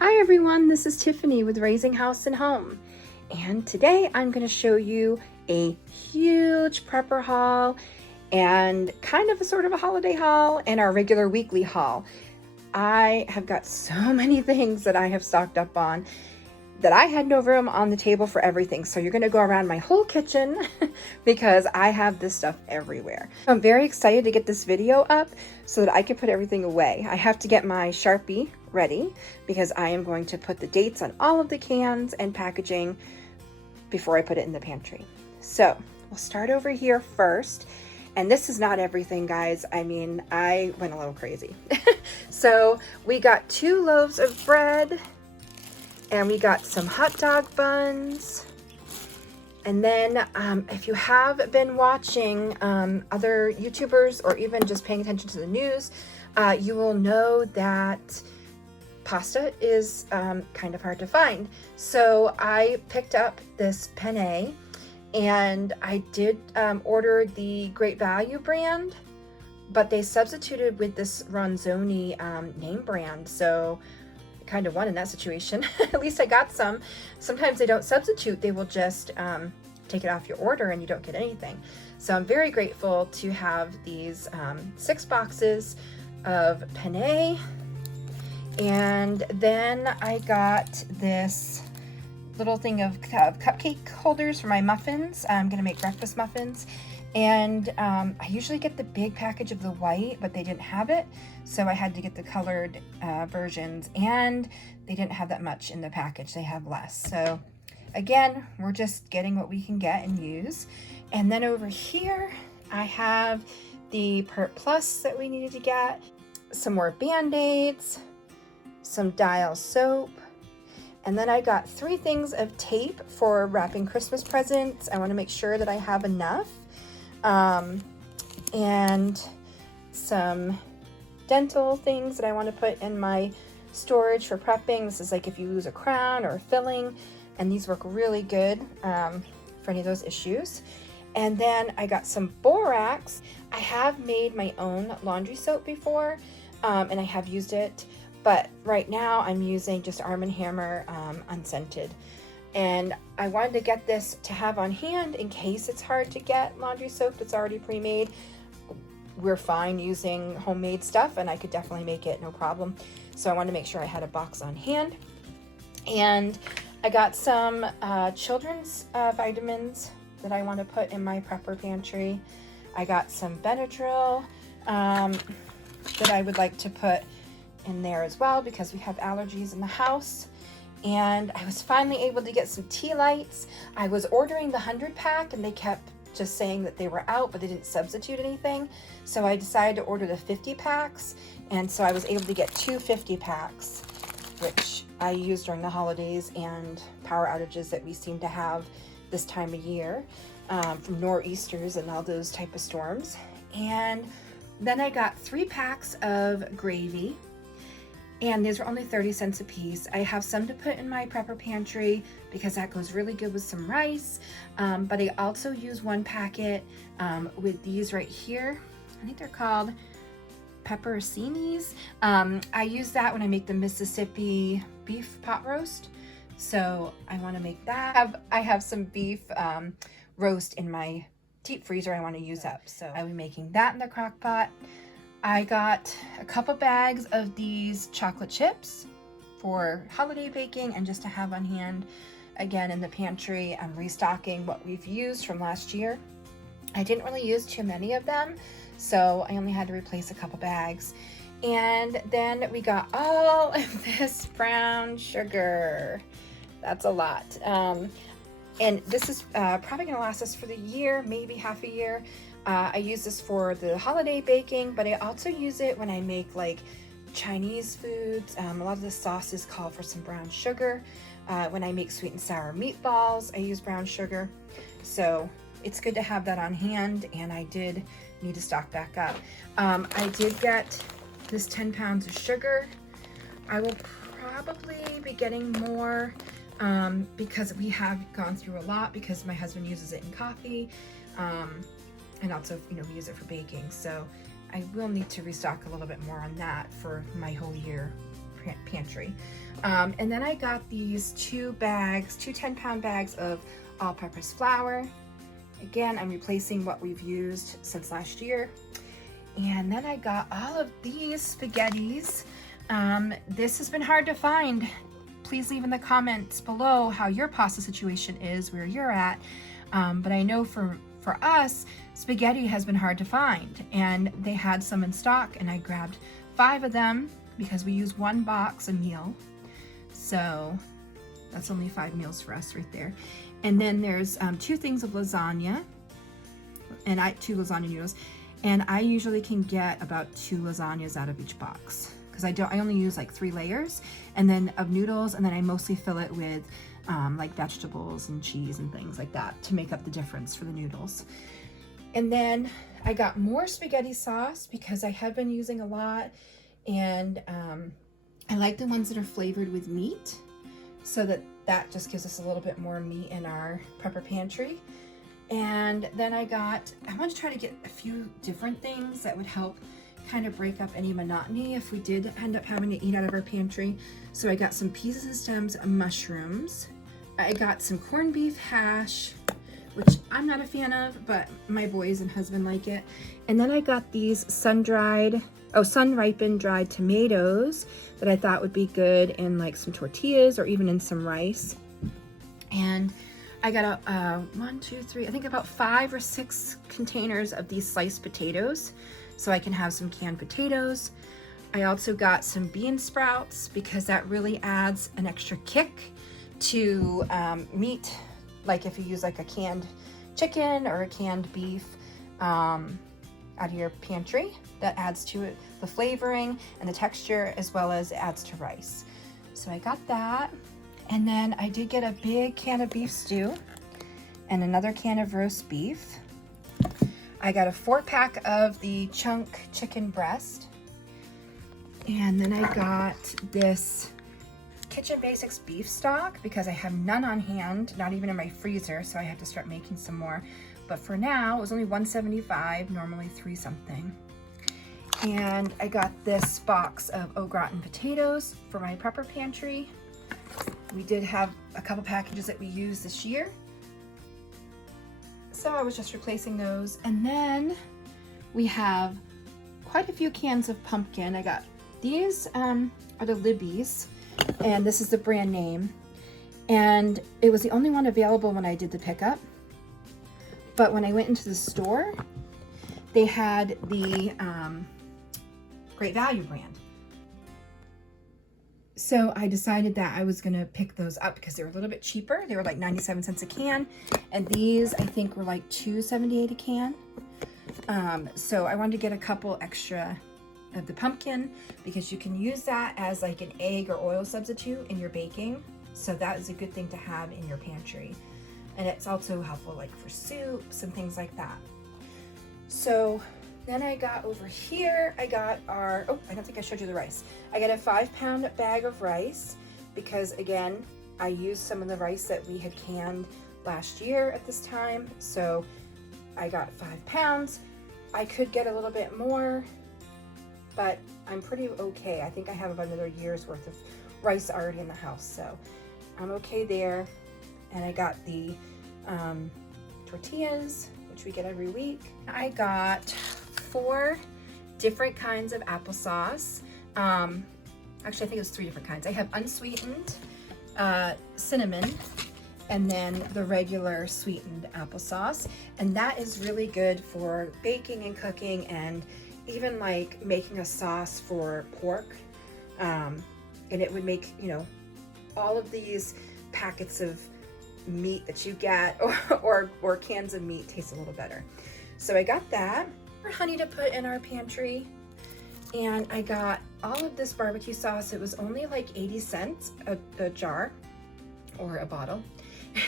Hi everyone, this is Tiffany with Raising House and Home, and today I'm going to show you a huge prepper haul and kind of a sort of a holiday haul and our regular weekly haul. I have got so many things that I have stocked up on that I had no room on the table for everything. So you're going to go around my whole kitchen because I have this stuff everywhere. I'm very excited to get this video up so that I can put everything away. I have to get my Sharpie ready because I am going to put the dates on all of the cans and packaging before I put it in the pantry. So we'll start over here first. And this is not everything, guys. I mean, I went a little crazy. So we got 2 loaves of bread, and we got some hot dog buns. And then if you have been watching other YouTubers or even just paying attention to the news, you will know that pasta is kind of hard to find. So I picked up this penne, and I did order the Great Value brand, but they substituted with this Ronzoni name brand. So kind of won in that situation. At least I got some. Sometimes they don't substitute, they will just take it off your order and you don't get anything. So I'm very grateful to have these 6 boxes of penne. And then I got this little thing of cupcake holders for my muffins. I'm gonna make breakfast muffins. And I usually get the big package of the white, but they didn't have it. So I had to get the colored versions, and they didn't have that much in the package. They have less. So again, we're just getting what we can get and use. And then over here, I have the Pert Plus that we needed to get, some more Band-Aids, some Dial soap, and then I got 3 things of tape for wrapping Christmas presents. I want to make sure that I have enough. And some dental things that I want to put in my storage for prepping. This is like if you lose a crown or a filling, and these work really good for any of those issues. And then I got some Borax. I have made my own laundry soap before, and I have used it, but right now I'm using just Arm & Hammer unscented. And I wanted to get this to have on hand in case it's hard to get laundry soap that's already pre-made. We're fine using homemade stuff, and I could definitely make it, no problem. So I wanted to make sure I had a box on hand. And I got some children's vitamins that I want to put in my prepper pantry. I got some Benadryl that I would like to put in there as well because we have allergies in the house. And I was finally able to get some tea lights. I was ordering the 100 pack and they kept just saying that they were out, but they didn't substitute anything. So I decided to order the 50 packs. And so I was able to get 2 50 packs, which I use during the holidays and power outages that we seem to have this time of year from nor'easters and all those type of storms. And then I got 3 packs of gravy. And these were only 30 cents a piece. I have some to put in my prepper pantry because that goes really good with some rice. But I also use 1 packet with these right here. I think they're called pepperoncinis. I use that when I make the Mississippi beef pot roast. So I want to make that. I have some beef roast in my deep freezer I want to use up. So I'll be making that in the crock pot. I got a couple bags of these chocolate chips for holiday baking and just to have on hand. Again, in the pantry, I'm restocking what we've used from last year. I didn't really use too many of them, so I only had to replace a couple bags. And then we got all of this brown sugar. That's a lot. And this is probably going to last us for the year, maybe half a year. I use this for the holiday baking, but I also use it when I make like Chinese foods. A lot of the sauces call for some brown sugar. When I make sweet and sour meatballs, I use brown sugar. So it's good to have that on hand, and I did need to stock back up. I did get this 10 pounds of sugar. I will probably be getting more because we have gone through a lot because my husband uses it in coffee. And also, we use it for baking. So I will need to restock a little bit more on that for my whole year pantry. And then I got these two 10-pound bags of all-purpose flour. Again, I'm replacing what we've used since last year. And then I got all of these spaghettis. This has been hard to find. Please leave in the comments below how your pasta situation is, where you're at. But I know for us, spaghetti has been hard to find, and they had some in stock, and I grabbed 5 of them because we use 1 box a meal. So that's only 5 meals for us right there. And then there's 2 things of lasagna, and 2 lasagna noodles. And I usually can get about 2 lasagnas out of each box because I only use like 3 layers and then of noodles, and then I mostly fill it with like vegetables and cheese and things like that to make up the difference for the noodles. And then I got more spaghetti sauce because I have been using a lot, and I like the ones that are flavored with meat, so that just gives us a little bit more meat in our prepper pantry. And then I want to try to get a few different things that would help kind of break up any monotony if we did end up having to eat out of our pantry. So I got some peas and stems mushrooms. I got some corned beef hash, which I'm not a fan of, but my boys and husband like it. And then I got these sun-ripened dried tomatoes that I thought would be good in like some tortillas or even in some rice. And I got I think about 5 or 6 containers of these sliced potatoes, so I can have some canned potatoes. I also got some bean sprouts because that really adds an extra kick to meat, like if you use like a canned chicken or a canned beef out of your pantry. That adds to it the flavoring and the texture, as well as it adds to rice. So I got that. And then I did get a big can of beef stew and another can of roast beef. I got a 4-pack of the chunk chicken breast. And then I got this Kitchen Basics beef stock because I have none on hand, not even in my freezer, so I have to start making some more. But for now, it was only $1.75, normally $3 something. And I got this box of au gratin potatoes for my prepper pantry. We did have a couple packages that we used this year, so I was just replacing those. And then we have quite a few cans of pumpkin. I got these are the Libby's, and this is the brand name, and it was the only one available when I did the pickup. But when I went into the store, they had the Great Value brand. So I decided that I was gonna pick those up because they were a little bit cheaper. They were like 97 cents a can, and these I think were like $2.78 a can. So I wanted to get a couple extra of the pumpkin because you can use that as like an egg or oil substitute in your baking. So that is a good thing to have in your pantry. And it's also helpful like for soups and things like that. So then I got over here, I got I don't think I showed you the rice. I got a 5-pound bag of rice because again, I used some of the rice that we had canned last year at this time. So I got 5 pounds. I could get a little bit more, but I'm pretty okay. I think I have about another year's worth of rice already in the house, so I'm okay there. And I got the tortillas, which we get every week. I got 4 different kinds of applesauce. Actually, I think it was 3 different kinds. I have unsweetened, cinnamon, and then the regular sweetened applesauce. And that is really good for baking and cooking, and even like making a sauce for pork. And it would make, you know, all of these packets of meat that you get or cans of meat taste a little better. So I got that. For honey to put in our pantry. And I got all of this barbecue sauce. It was only like 80 cents a jar or a bottle.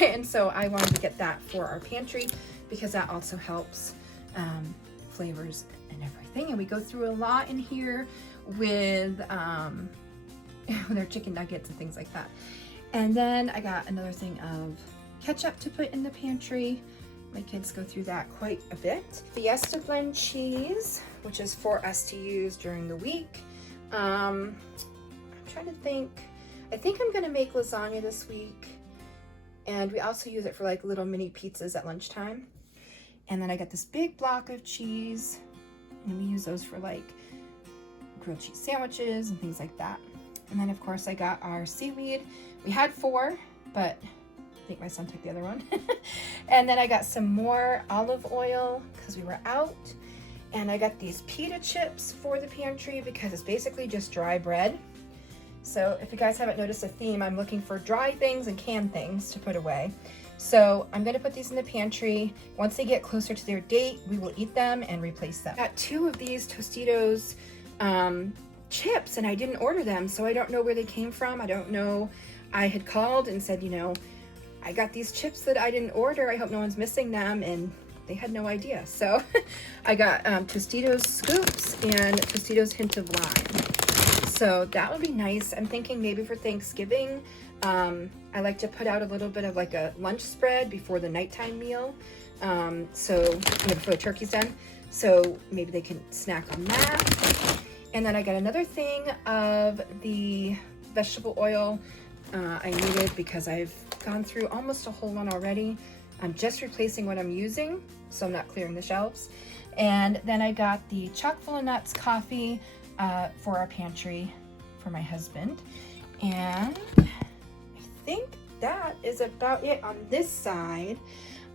And so I wanted to get that for our pantry because that also helps flavors and everything. And we go through a lot in here with their chicken nuggets and things like that. And then I got another thing of ketchup to put in the pantry. My kids go through that quite a bit. Fiesta blend cheese, which is for us to use during the week. I'm I'm trying to think. I think I'm gonna make lasagna this week. And we also use it for like little mini pizzas at lunchtime. And then I got this big block of cheese, and we use those for like grilled cheese sandwiches and things like that. And then of course I got our seaweed. We had 4, but I think my son took the other one. And then I got some more olive oil because we were out. And I got these pita chips for the pantry because it's basically just dry bread. So if you guys haven't noticed a theme, I'm looking for dry things and canned things to put away. So I'm gonna put these in the pantry. Once they get closer to their date, we will eat them and replace them. I got 2 of these Tostitos chips and I didn't order them, so I don't know where they came from. I don't know. I had called and said, you know, I got these chips that I didn't order. I hope no one's missing them, and they had no idea. So I got Tostitos scoops and Tostitos hint of lime. So that would be nice. I'm thinking maybe for Thanksgiving, I like to put out a little bit of like a lunch spread before the nighttime meal. So, you know, before the turkey's done. So maybe they can snack on that. And then I got another thing of the vegetable oil I needed because I've gone through almost a whole one already. I'm just replacing what I'm using, so I'm not clearing the shelves. And then I got the chock full of nuts coffee for our pantry for my husband. And I think that is about it on this side.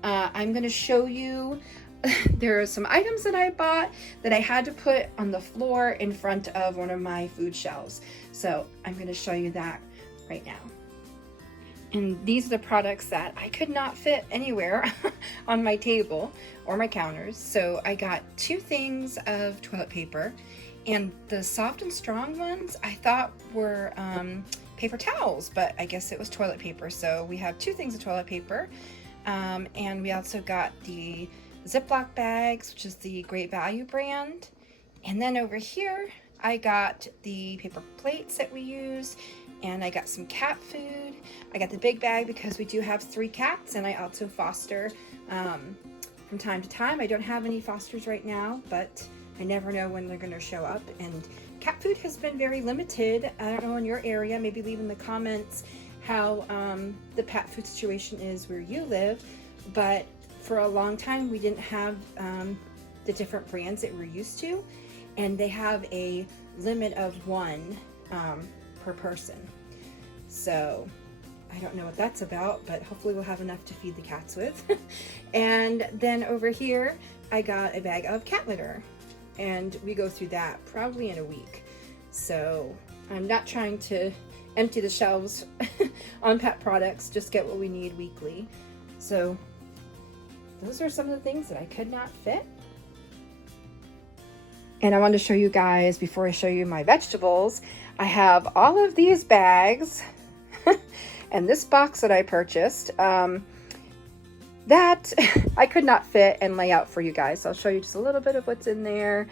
I'm going to show you, there are some items that I bought that I had to put on the floor in front of one of my food shelves. So I'm going to show you that right now. And these are the products that I could not fit anywhere on my table or my counters. So I got 2 things of toilet paper, and the soft and strong ones I thought were paper towels, but I guess it was toilet paper. So we have 2 things of toilet paper. And we also got the Ziploc bags, which is the Great Value brand. And then over here, I got the paper plates that we use, and I got some cat food. I got the big bag because we do have 3 cats, and I also foster from time to time. I don't have any fosters right now, but I never know when they're gonna show up. And cat food has been very limited. I don't know in your area, maybe leave in the comments how the pet food situation is where you live. But for a long time, we didn't have the different brands that we're used to, and they have a limit of 1 per person. So I don't know what that's about, but hopefully we'll have enough to feed the cats with. And then over here, I got a bag of cat litter, and we go through that probably in a week. So I'm not trying to empty the shelves on pet products, just get what we need weekly. So those are some of the things that I could not fit. And I wanted to show you guys, before I show you my vegetables, I have all of these bags and this box that I purchased that I could not fit and lay out for you guys. So I'll show you just a little bit of what's in there.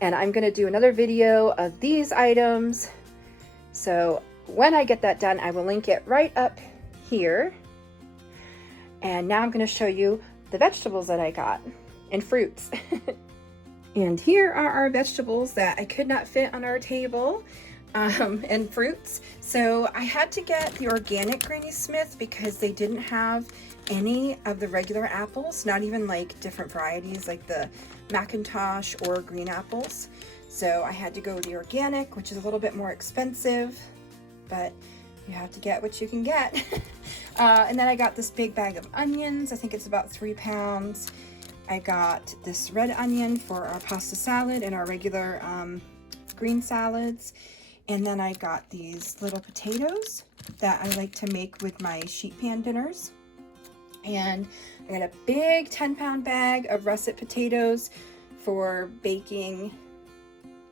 And I'm going to do another video of these items. So when I get that done, I will link it right up here. And now I'm going to show you the vegetables that I got and fruits. And here are our vegetables that I could not fit on our table, and fruits. So I had to get the organic Granny Smith because they didn't have any of the regular apples, not even like different varieties like the Macintosh or green apples. So I had to go with the organic, which is a little bit more expensive, but you have to get what you can get. And then I got this big bag of onions. I think it's about 3 pounds. I got this red onion for our pasta salad and our regular green salads. And then I got these little potatoes that I like to make with my sheet pan dinners. And I got a big 10-pound bag of russet potatoes for baking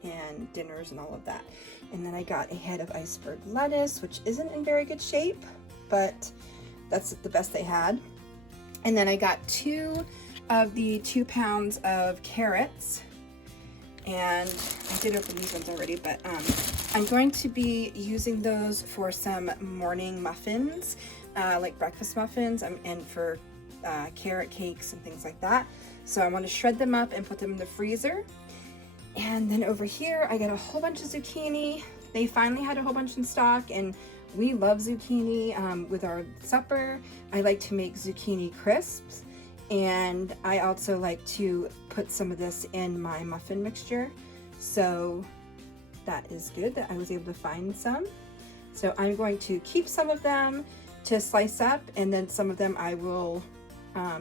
and dinners and all of that. And then I got a head of iceberg lettuce, which isn't in very good shape, but that's the best they had. And then I got 2 of the 2 pounds of carrots, and I did open these ones already, but I'm going to be using those for some morning muffins, like breakfast muffins, and for carrot cakes and things like that. So I want to shred them up and put them in the freezer. And then over here I got a whole bunch of zucchini they finally had a whole bunch in stock, and we love zucchini. With our supper, I like to make zucchini crisps, and I also like to put some of this in my muffin mixture. So that is good that I was able to find some. So I'm going to keep some of them to slice up, and then some of them I will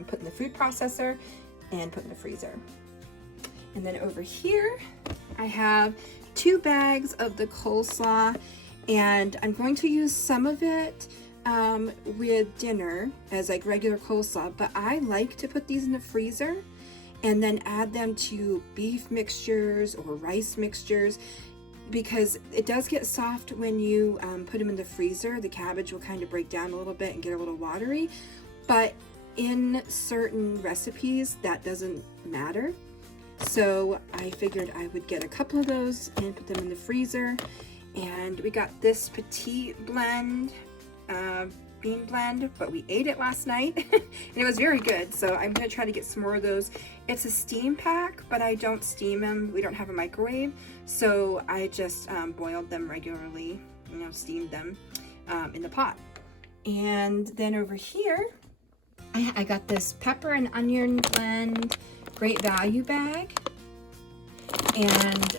put in the food processor and put in the freezer. And then over here, I have 2 bags of the coleslaw, and I'm going to use some of it with dinner as like regular coleslaw, but I like to put these in the freezer and then add them to beef mixtures or rice mixtures, because it does get soft when you put them in the freezer. The cabbage will kind of break down a little bit and get a little watery, but in certain recipes that doesn't matter. So I figured I would get a couple of those and put them in the freezer. And we got this petite blend, bean blend, but we ate it last night and it was very good. So I'm gonna try to get some more of those. It's a steam pack, but I don't steam them. We don't have a microwave. So I just boiled them regularly, you know, steamed them in the pot. And then over here, I got this pepper and onion blend great value bag, and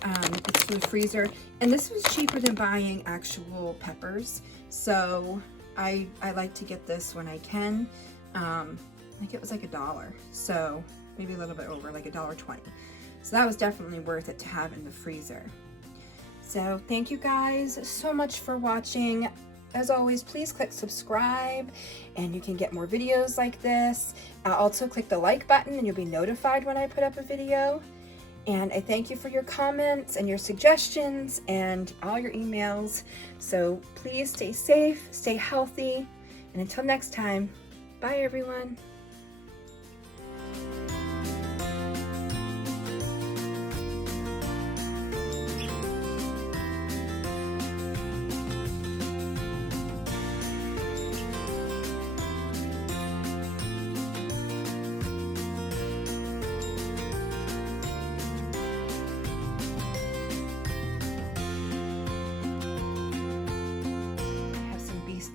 it's for the freezer, and this was cheaper than buying actual peppers, so I like to get this when I can. I think it was like $1, so maybe a little bit over, like $1.20. So that was definitely worth it to have in the freezer. So thank you guys so much for watching. As always, please click subscribe and you can get more videos like this. Also click the like button and you'll be notified when I put up a video. And I thank you for your comments and your suggestions and all your emails. So please stay safe, stay healthy, and until next time, bye everyone.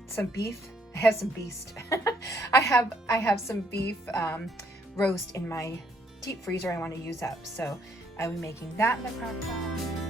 Some beef. I have some beast. I have some beef roast in my deep freezer I want to use up, so I will be making that in the crock pot.